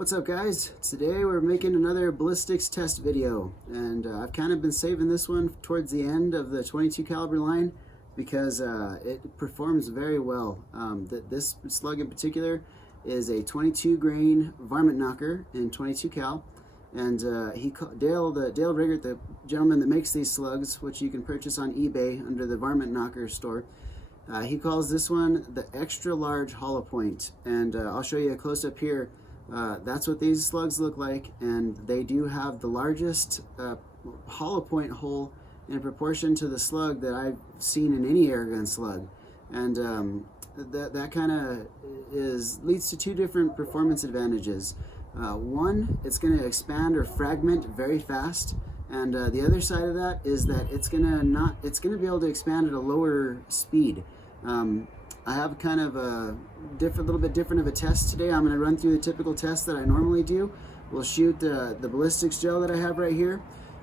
What's up, guys? Today we're making another ballistics test video, and I've kind of been saving this one towards the end of the 22 caliber line because it performs very well. This slug in particular is a 22 grain varmint knocker in 22 cal, and Dale Riggert, the gentleman that makes these slugs, which you can purchase on eBay under the varmint knocker store, he calls this one the extra large hollow point, and I'll show you a close-up here. That's what these slugs look like, and they do have the largest hollow point hole in proportion to the slug that I've seen in any airgun slug. And that kind of leads to two different performance advantages. One, it's going to expand or fragment very fast, and the other side of that is that it's going to be able to expand at a lower speed. I have kind of a little bit different of a test today. I'm going to run through the typical test that I normally do. We'll shoot the ballistics gel that I have right here.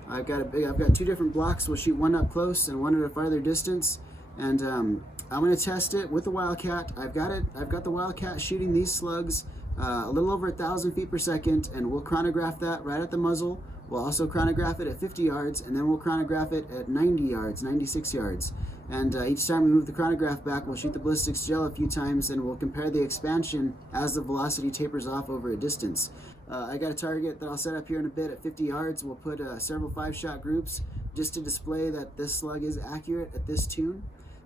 I've got two different blocks. We'll shoot one up close and one at a farther distance. And I'm going to test it with the Wildcat. I've got the Wildcat shooting these slugs a little over 1,000 feet per second, and we'll chronograph that right at the muzzle. We'll also chronograph it at 50 yards, and then we'll chronograph it at 90 yards, 96 yards. And each time we move the chronograph back, we'll shoot the ballistics gel a few times, and we'll compare the expansion as the velocity tapers off over a distance. I got a target that I'll set up here in a bit at 50 yards. We'll put several 5-shot groups just to display that this slug is accurate at this tune,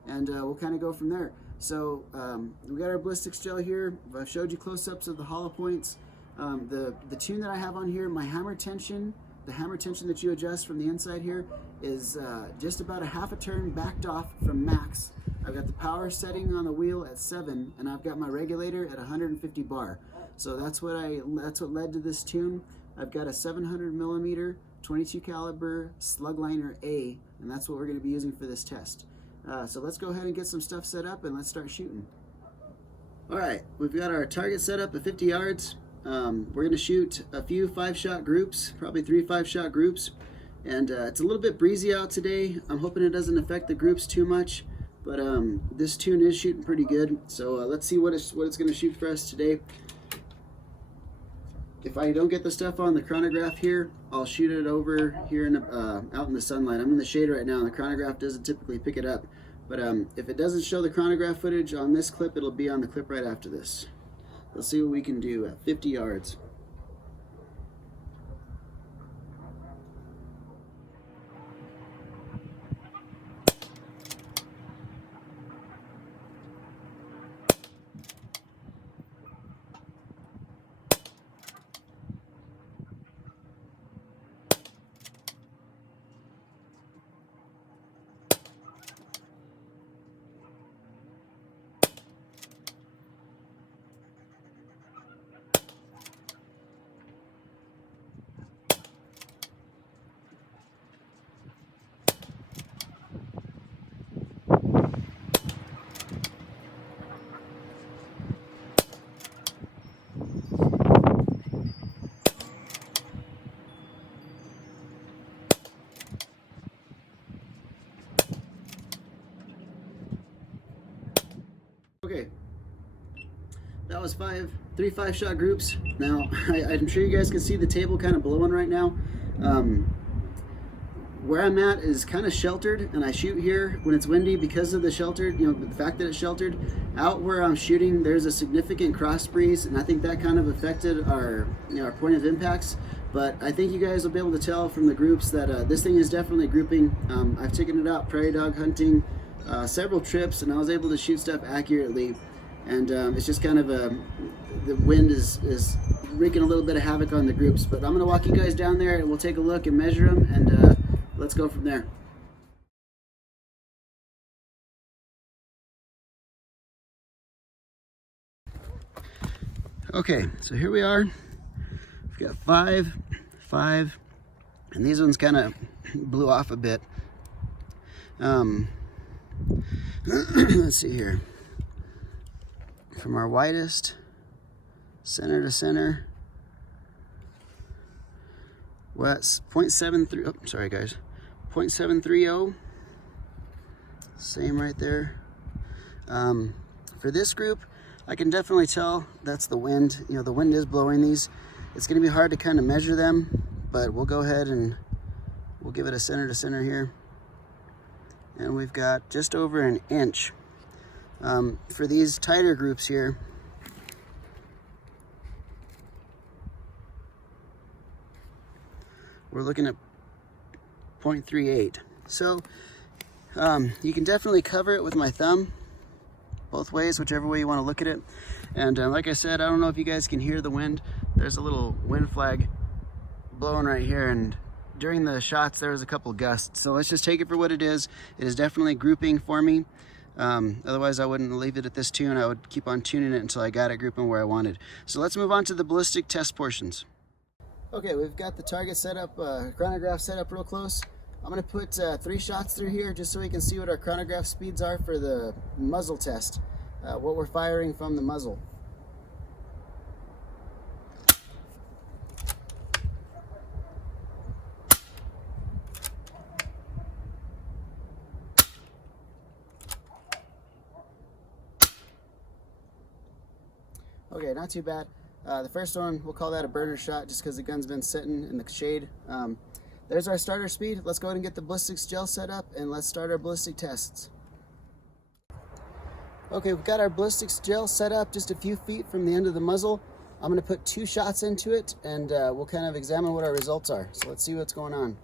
and we'll kind of go from there. So we got our ballistics gel here. I've showed you close-ups of the hollow points. The tune that I have on here, my hammer tension, the hammer tension that you adjust from the inside here is just about a half a turn backed off from max. I've got the power setting on the wheel at 7, and I've got my regulator at 150 bar. So that's what led to this tune. I've got a 700 millimeter 22 caliber slug liner A, and that's what we're going to be using for this test. So let's go ahead and get some stuff set up and let's start shooting. All right, we've got our target set up at 50 yards. We're going to shoot a few 5-shot groups, probably 3 5-shot groups, and it's a little bit breezy out today. I'm hoping it doesn't affect the groups too much, but this tune is shooting pretty good. So let's see what it's going to shoot for us today. If I don't get the stuff on the chronograph here, I'll shoot it over here out in the sunlight. I'm in the shade right now, and the chronograph doesn't typically pick it up. But if it doesn't show the chronograph footage on this clip, it'll be on the clip right after this. Let's see what we can do at 50 yards. Okay, that was 3 5-shot groups. Now, I'm sure you guys can see the table kind of blowing right now. Where I'm at is kind of sheltered, and I shoot here when it's windy because of the sheltered, the fact that it's sheltered. Out where I'm shooting, there's a significant cross breeze, and I think that kind of affected our point of impacts. But I think you guys will be able to tell from the groups that this thing is definitely grouping. I've taken it out prairie dog hunting several trips, and I was able to shoot stuff accurately. And it's just kind of the wind is wreaking a little bit of havoc on the groups. But I'm going to walk you guys down there, and we'll take a look and measure them, and let's go from there. Okay, so here we are. We've got 5, 5, and these ones kind of blew off a bit. Let's see here. From our widest, center to center, what's 0.73, oh, sorry guys, 0.730, same right there. For this group, I can definitely tell that's the wind. You know, the wind is blowing these. It's going to be hard to kind of measure them, but we'll go ahead and we'll give it a center to center here. And we've got just over an inch. For these tighter groups here, we're looking at 0.38. So you can definitely cover it with my thumb, both ways, whichever way you want to look at it. And like I said, I don't know if you guys can hear the wind. There's a little wind flag blowing right here, and during the shots there was a couple gusts. So let's just take it for what it is. It is definitely grouping for me. Otherwise I wouldn't leave it at this tune. I would keep on tuning it until I got it grouping where I wanted. So let's move on to the ballistic test portions. Okay, we've got the target set up, chronograph set up real close. I'm going to put 3 shots through here just so we can see what our chronograph speeds are for the muzzle test, what we're firing from the muzzle. Okay, not too bad. The first one, we'll call that a burner shot just because the gun's been sitting in the shade. There's our starter speed. Let's go ahead and get the ballistics gel set up and let's start our ballistic tests. Okay, we've got our ballistics gel set up just a few feet from the end of the muzzle. I'm going to put 2 shots into it and we'll kind of examine what our results are. So let's see what's going on.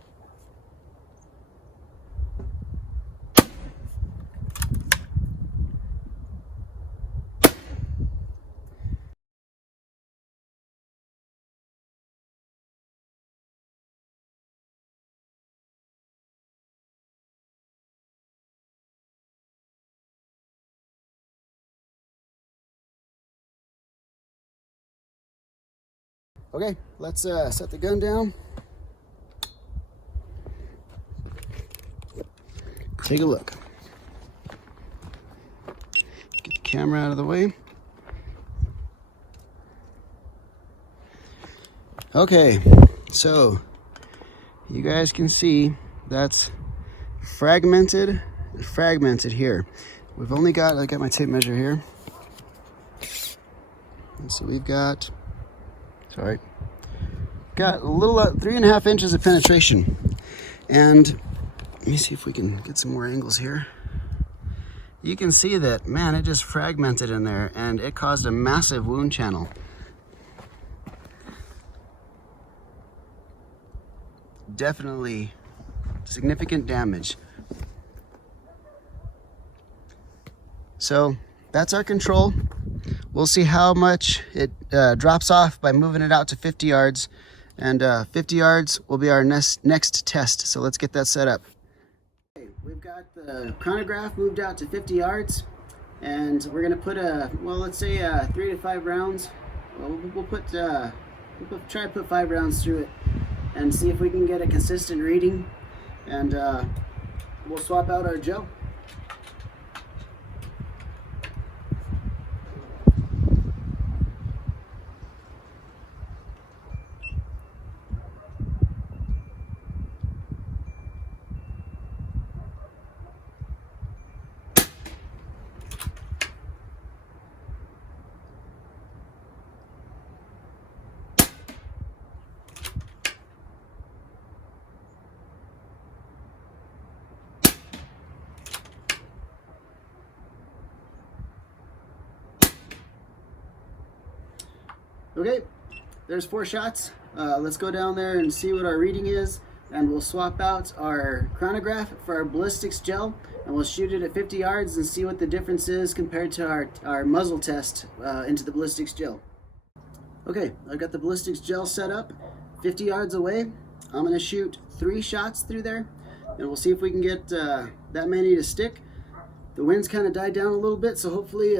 Okay, let's set the gun down. Take a look. Get the camera out of the way. Okay, so you guys can see that's fragmented here. We've only got, I got my tape measure here. And so we've got, sorry, got a little 3.5 inches of penetration. And let me see if we can get some more angles here. You can see that, man, it just fragmented in there and it caused a massive wound channel. Definitely significant damage. So that's our control. We'll see how much it drops off by moving it out to 50 yards. And 50 yards will be our next test. So let's get that set up. Okay, we've got the chronograph moved out to 50 yards. And we're going to put well, let's say 3 to 5 rounds. Well, we'll try to put 5 rounds through it and see if we can get a consistent reading. And we'll swap out our gel. Okay, there's 4 shots. Let's go down there and see what our reading is, and we'll swap out our chronograph for our ballistics gel, and we'll shoot it at 50 yards and see what the difference is compared to our muzzle test into the ballistics gel. Okay, I've got the ballistics gel set up 50 yards away. I'm going to shoot 3 shots through there, and we'll see if we can get that many to stick. The wind's kind of died down a little bit, so hopefully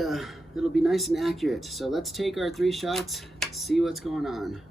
it'll be nice and accurate. So let's take our 3 shots, see what's going on.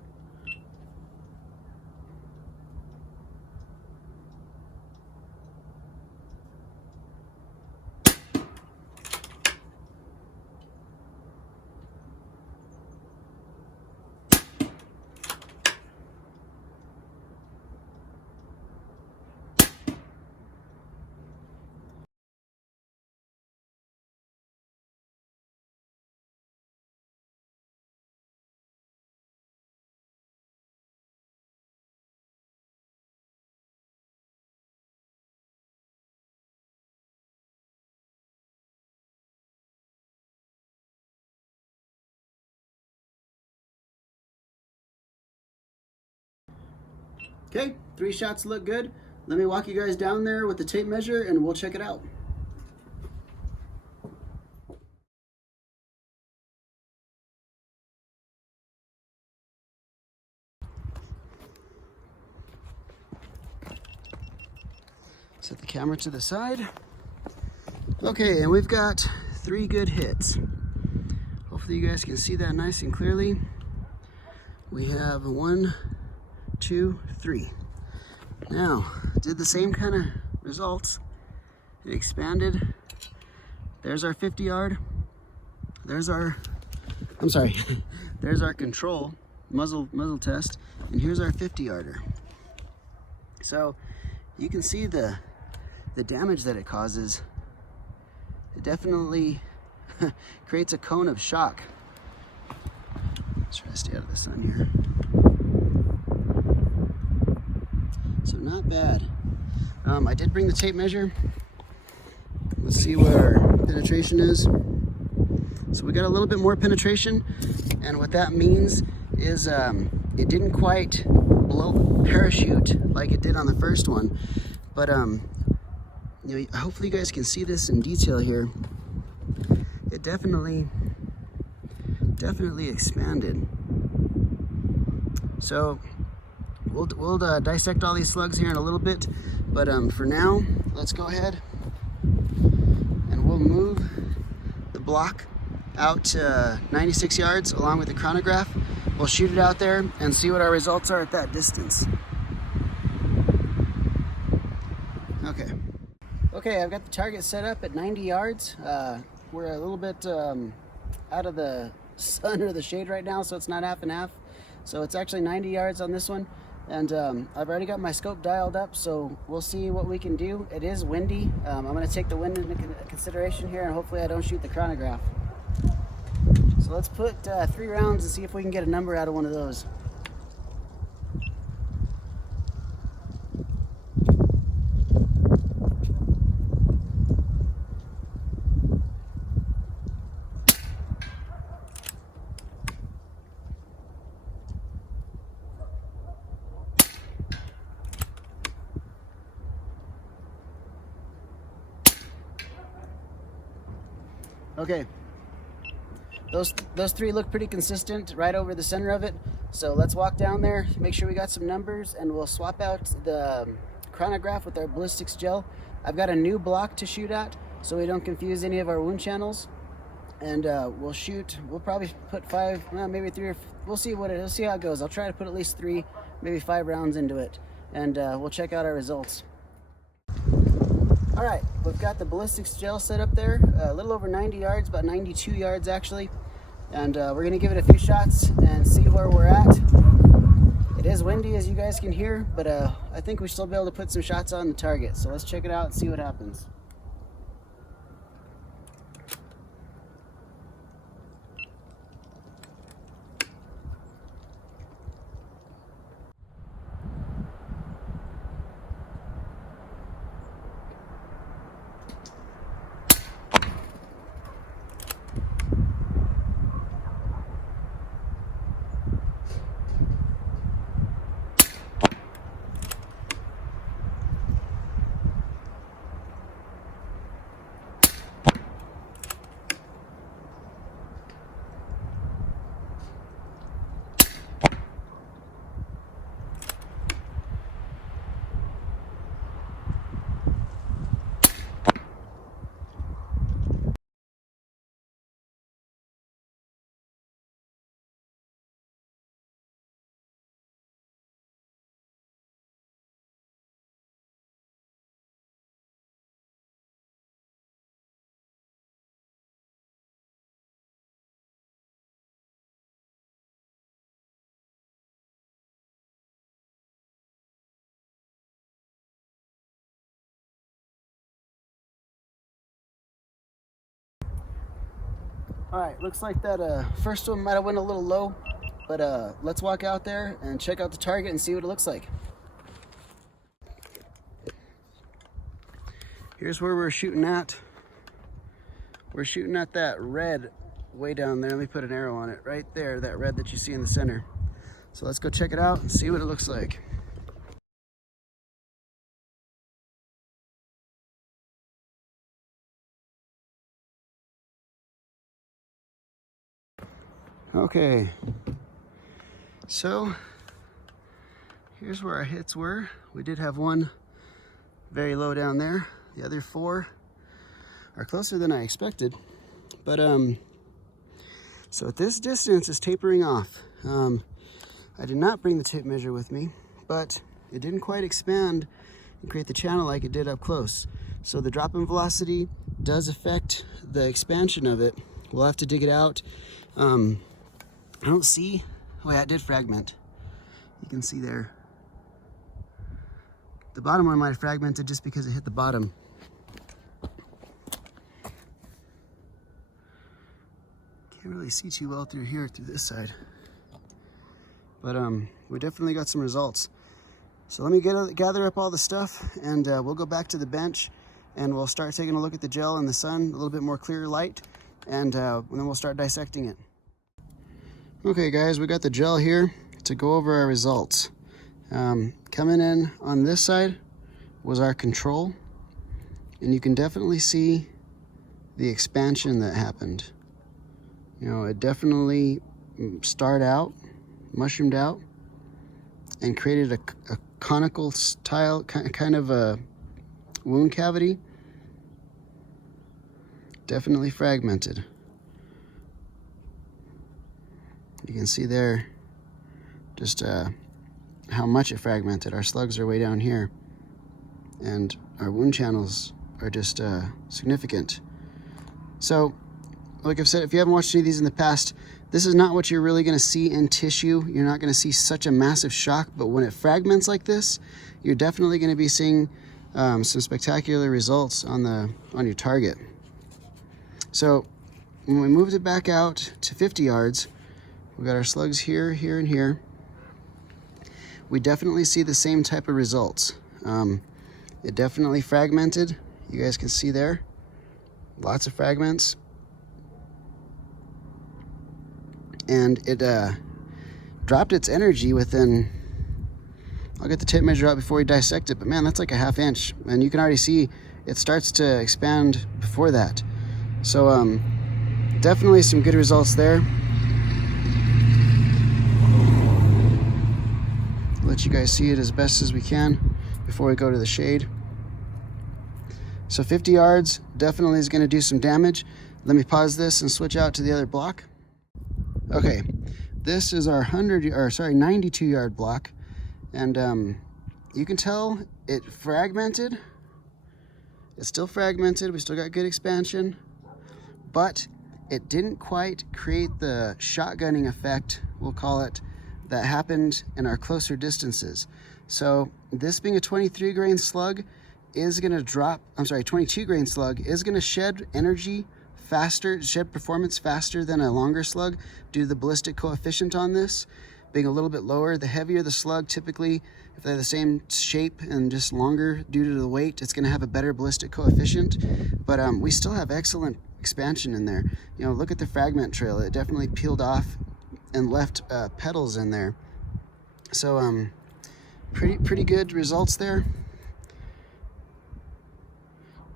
Okay, 3 shots look good. Let me walk you guys down there with the tape measure and we'll check it out. Set the camera to the side. Okay, and we've got 3 good hits. Hopefully you guys can see that nice and clearly. We have 1, 2, 3. Now, did the same kind of results. It expanded. There's our 50 yard. There's our, there's our control muzzle test, and here's our 50 yarder. So you can see the damage that it causes. It definitely creates a cone of shock. Let's try to stay out of the sun here. So not bad. I did bring the tape measure. Let's see what our penetration is. So we got a little bit more penetration, and what that means is it didn't quite blow parachute like it did on the first one, but you know, hopefully you guys can see this in detail here. It definitely expanded. So we'll dissect all these slugs here in a little bit, but for now, let's go ahead and we'll move the block out to 96 yards along with the chronograph. We'll shoot it out there and see what our results are at that distance. Okay, I've got the target set up at 90 yards. We're a little bit out of the sun or the shade right now, so it's not half and half. So it's actually 90 yards on this one. And I've already got my scope dialed up, so we'll see what we can do. It is windy. I'm gonna take the wind into consideration here, and hopefully I don't shoot the chronograph. So let's put 3 rounds and see if we can get a number out of one of those. Okay, those 3 look pretty consistent right over the center of it. So let's walk down there, make sure we got some numbers, and we'll swap out the chronograph with our ballistics gel. I've got a new block to shoot at, so we don't confuse any of our wound channels. And we'll probably put 5, well, maybe 3, or we'll see how it goes. I'll try to put at least 3, maybe 5 rounds into it, and we'll check out our results. All right, we've got the ballistics gel set up there, a little over 90 yards, about 92 yards actually. And we're gonna give it a few shots and see where we're at. It is windy, as you guys can hear, but I think we should still be able to put some shots on the target. So let's check it out and see what happens. All right, looks like that first one might have went a little low, but let's walk out there and check out the target and see what it looks like. Here's where we're shooting at. We're shooting at that red way down there. Let me put an arrow on it right there, that red that you see in the center. So let's go check it out and see what it looks like. Okay, so here's where our hits were. We did have one very low down there. The other 4 are closer than I expected. But so at this distance is tapering off. I did not bring the tape measure with me, but it didn't quite expand and create the channel like it did up close. So the drop in velocity does affect the expansion of it. We'll have to dig it out. I don't see, oh yeah, it did fragment. You can see there. The bottom one might have fragmented just because it hit the bottom. Can't really see too well through here, through this side. But we definitely got some results. So let me gather up all the stuff, and we'll go back to the bench and we'll start taking a look at the gel in the sun, a little bit more clear light, and then we'll start dissecting it. Okay guys, we got the gel here to go over our results. Coming in on this side was our control, and you can definitely see the expansion that happened. You know, it definitely started out, mushroomed out, and created a conical style, kind of a wound cavity. Definitely fragmented. You can see there just how much it fragmented. Our slugs are way down here, and our wound channels are just significant. So, like I've said, if you haven't watched any of these in the past, this is not what you're really going to see in tissue. You're not going to see such a massive shock, but when it fragments like this, you're definitely going to be seeing some spectacular results on your target. So when we moved it back out to 50 yards, we got our slugs here, here, and here. We definitely see the same type of results. It definitely fragmented. You guys can see there, lots of fragments. And it dropped its energy within, I'll get the tape measure out before we dissect it, but man, that's like a ½ inch. And you can already see it starts to expand before that. So definitely some good results there. Let you guys see it as best as we can before we go to the shade. So 50 yards definitely is going to do some damage. Let me pause this and switch out to the other block. Okay, this is our 92-yard block, and you can tell it fragmented. It's still fragmented. We still got good expansion, but it didn't quite create the shotgunning effect, we'll call it, that happened in our closer distances. So this being a 23 grain slug is going to drop, 22 grain slug is going to shed energy faster, shed performance faster than a longer slug due to the ballistic coefficient on this being a little bit lower. The heavier the slug, typically, if they're the same shape and just longer due to the weight, it's going to have a better ballistic coefficient. But we still have excellent expansion in there. You know, look at the fragment trail. It definitely peeled off and left petals in there. So pretty good results there.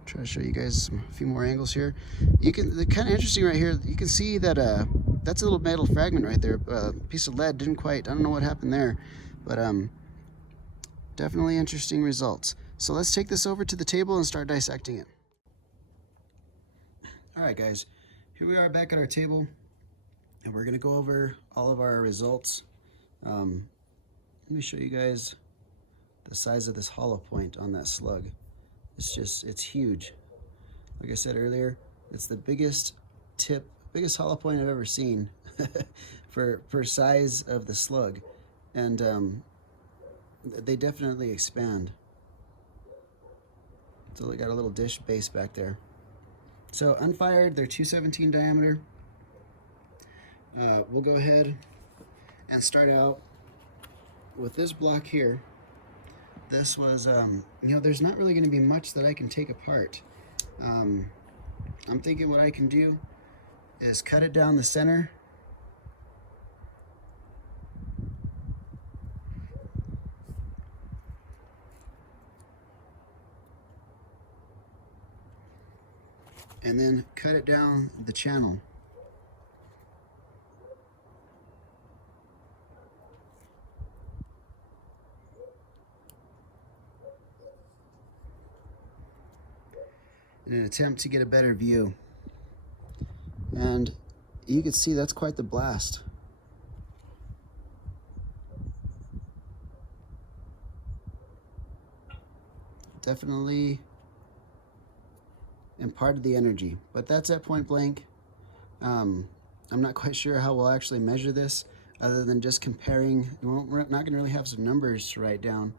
Try to show you guys a few more angles here. You can, the kind of interesting right here, you can see that that's a little metal fragment right there. A piece of lead didn't quite, I don't know what happened there, but definitely interesting results. So let's take this over to the table and start dissecting it. All right guys, here we are back at our table, and we're gonna go over all of our results. Let me show you guys the size of this hollow point on that slug. It's huge. Like I said earlier, it's the biggest hollow point I've ever seen for size of the slug. And they definitely expand. So they got a little dish base back there. So unfired, they're 217 diameter. We'll go ahead and start out with this block here. This was, you know, there's not really going to be much that I can take apart. I'm thinking what I can do is cut it down the center. And then cut it down the channel. in an attempt to get a better view. And you can see that's quite the blast. Definitely imparted the energy, but that's at point blank. I'm not quite sure how we'll actually measure this other than just comparing. We're not going to really have some numbers to write down.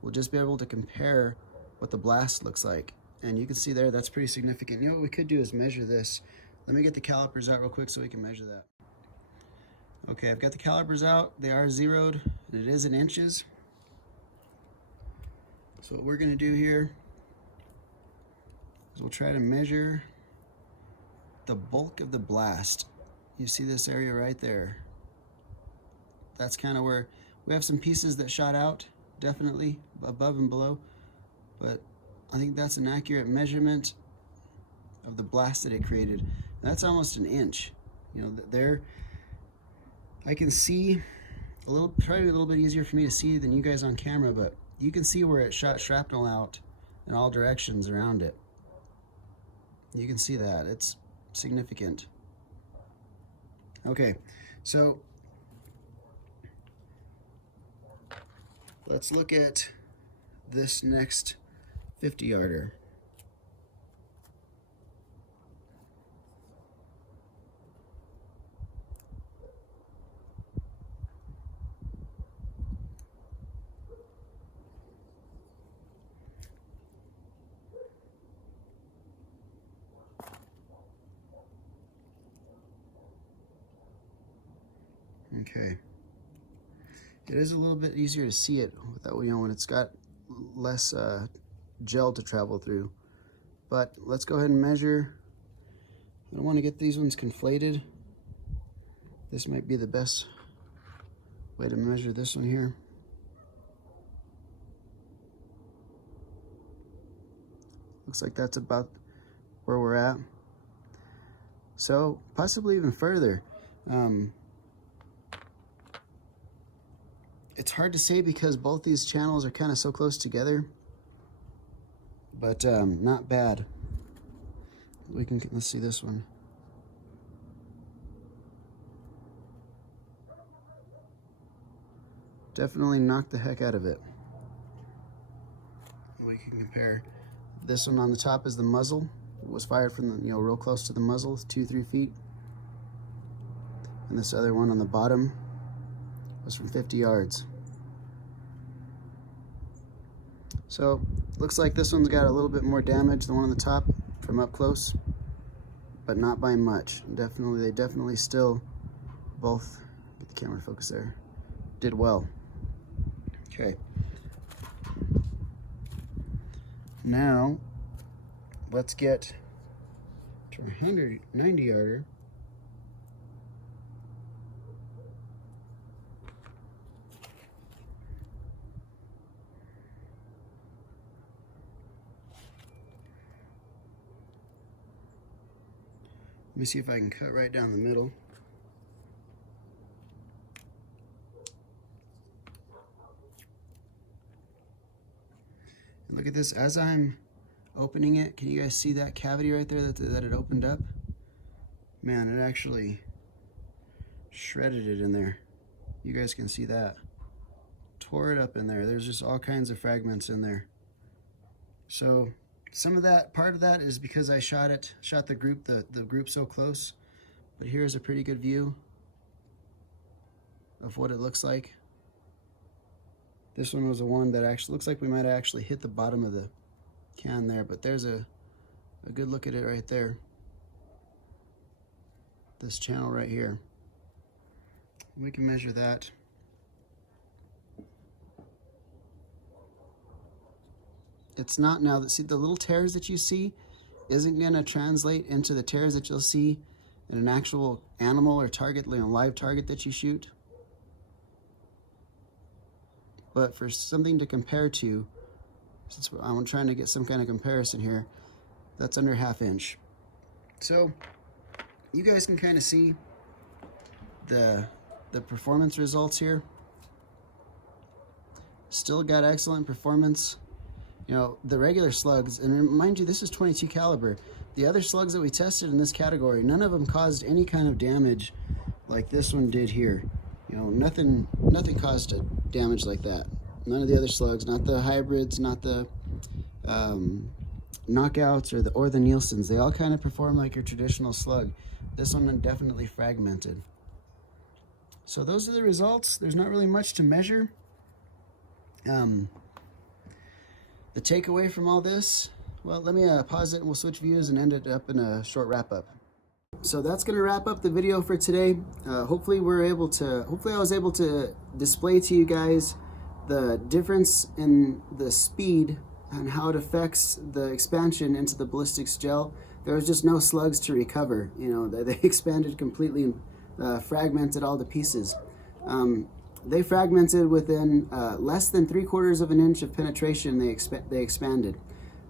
We'll just be able to compare what the blast looks like. And you can see there, that's pretty significant. You know what we could do is measure this. Let me get the calipers out real quick so we can measure that. Okay, I've got the calipers out. They are zeroed, and it is in inches. So what we're going to do here is we'll try to measure the bulk of the blast. You see this area right there? That's kind of where we have some pieces that shot out, definitely above and below, but I think that's an accurate measurement of the blast that it created. And that's almost an inch. You know, there I can see a little, probably a little bit easier for me to see than you guys on camera, but you can see where it shot shrapnel out in all directions around it. You can see that. It's significant. Okay, so let's look at this next 50-yarder. Okay. It is a little bit easier to see it without, you know, when it's got less gel to travel through. But let's go ahead and measure. I don't want to get these ones conflated. This might be the best way to measure this one here. Looks like that's about where we're at. So possibly even further. It's hard to say because both these channels are kind of so close together, but not bad. Let's see this one. Definitely knocked the heck out of it. We can compare. This one on the top is the muzzle. It was fired from the, you know, real close to the muzzle, 2-3 feet. And this other one on the bottom was from 50 yards. So looks like this one's got a little bit more damage than one on the top from up close, but not by much. They definitely still both, get the camera focus there, did well. Okay. Now let's get to our 190 yarder. Let me see if I can cut right down the middle. And look at this, as I'm opening it, can you guys see that cavity right there that it opened up? Man, it actually shredded it in there. You guys can see that. Tore it up in there. There's just all kinds of fragments in there. So some of that, part of that is because I shot the group so close, but here's a pretty good view of what it looks like. This one was the one that actually looks like we might have actually hit the bottom of the can there, but there's a good look at it right there. This channel right here. We can measure that. It's not now that, see the little tears that you see isn't going to translate into the tears that you'll see in an actual animal or target, you know, live target that you shoot. But for something to compare to, since I'm trying to get some kind of comparison here, that's under ½ inch. So you guys can kind of see the performance results here. Still got excellent performance. You know, the regular slugs, and mind you, this is 22 caliber. The other slugs that we tested in this category, none of them caused any kind of damage like this one did here. You know, nothing caused a damage like that. None of the other slugs, not the hybrids, not the knockouts or the Nielsen's. They all kind of perform like your traditional slug. This one definitely fragmented. So those are the results. There's not really much to measure. The takeaway from all this, well, let me pause it and we'll switch views and end it up in a short wrap-up. So that's going to wrap up the video for today. Hopefully I was able to display to you guys the difference in the speed and how it affects the expansion into the ballistics gel. There was just no slugs to recover. You know, they expanded completely and fragmented all to pieces. They fragmented within less than 3/4 of an inch of penetration. They expanded,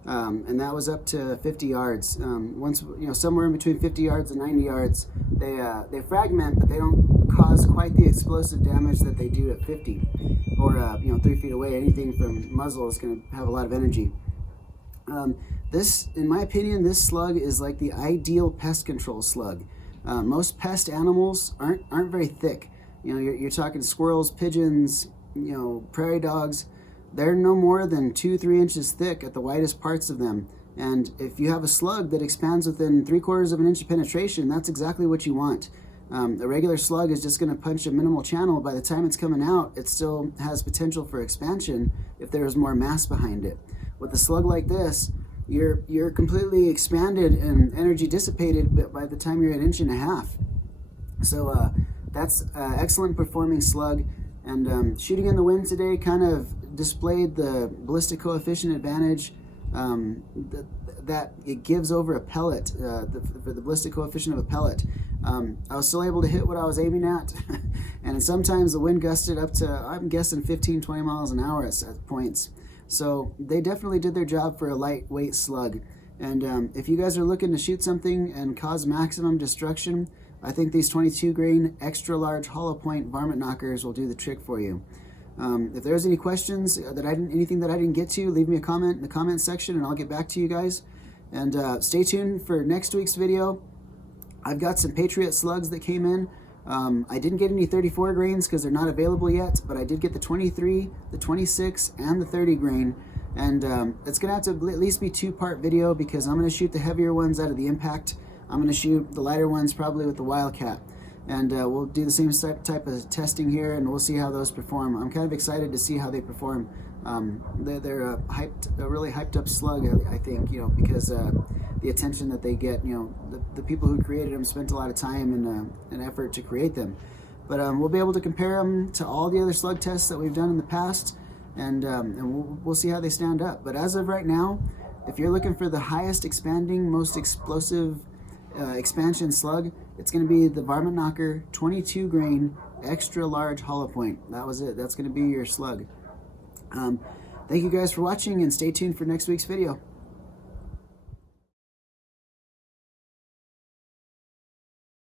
and that was up to 50 yards. Once, you know, somewhere in between 50 yards and 90 yards, they fragment, but they don't cause quite the explosive damage that they do at 50 or you know, 3 feet away. Anything from muzzle is going to have a lot of energy. This, in my opinion, this slug is like the ideal pest control slug. Most pest animals aren't very thick. You know, you're talking squirrels, pigeons, you know, prairie dogs. They're no more than 2-3 inches thick at the widest parts of them. And if you have a slug that expands within 3/4 of an inch of penetration, that's exactly what you want. A regular slug is just going to punch a minimal channel. By the time it's coming out, it still has potential for expansion if there's more mass behind it. With a slug like this, you're completely expanded and energy dissipated by the time you're an inch and a half. So that's excellent performing slug, and shooting in the wind today kind of displayed the ballistic coefficient advantage that it gives over a pellet, for the ballistic coefficient of a pellet. I was still able to hit what I was aiming at, and sometimes the wind gusted up to, I'm guessing, 15-20 miles an hour at points. So they definitely did their job for a lightweight slug. And if you guys are looking to shoot something and cause maximum destruction, I think these 22 grain extra large hollow point varmint knockers will do the trick for you. If there's any questions anything that I didn't get to, leave me a comment in the comment section and I'll get back to you guys. And stay tuned for next week's video. I've got some Patriot slugs that came in. I didn't get any 34 grains because they're not available yet, but I did get the 23, the 26, and the 30 grain. And it's gonna have to at least be 2-part video because I'm gonna shoot the heavier ones out of the Impact. I'm going to shoot the lighter ones probably with the Wildcat, and we'll do the same type of testing here, and we'll see how those perform. I'm kind of excited to see how they perform. They're a really hyped up slug, I think, you know, because the attention that they get. You know, the people who created them spent a lot of time and effort to create them. But we'll be able to compare them to all the other slug tests that we've done in the past, and we'll see how they stand up. But as of right now, if you're looking for the highest expanding, most explosive expansion slug, it's going to be the Varmint Knocker 22 grain extra large hollow point. That was it. That's going to be your slug. Thank you guys for watching, and stay tuned for next week's video.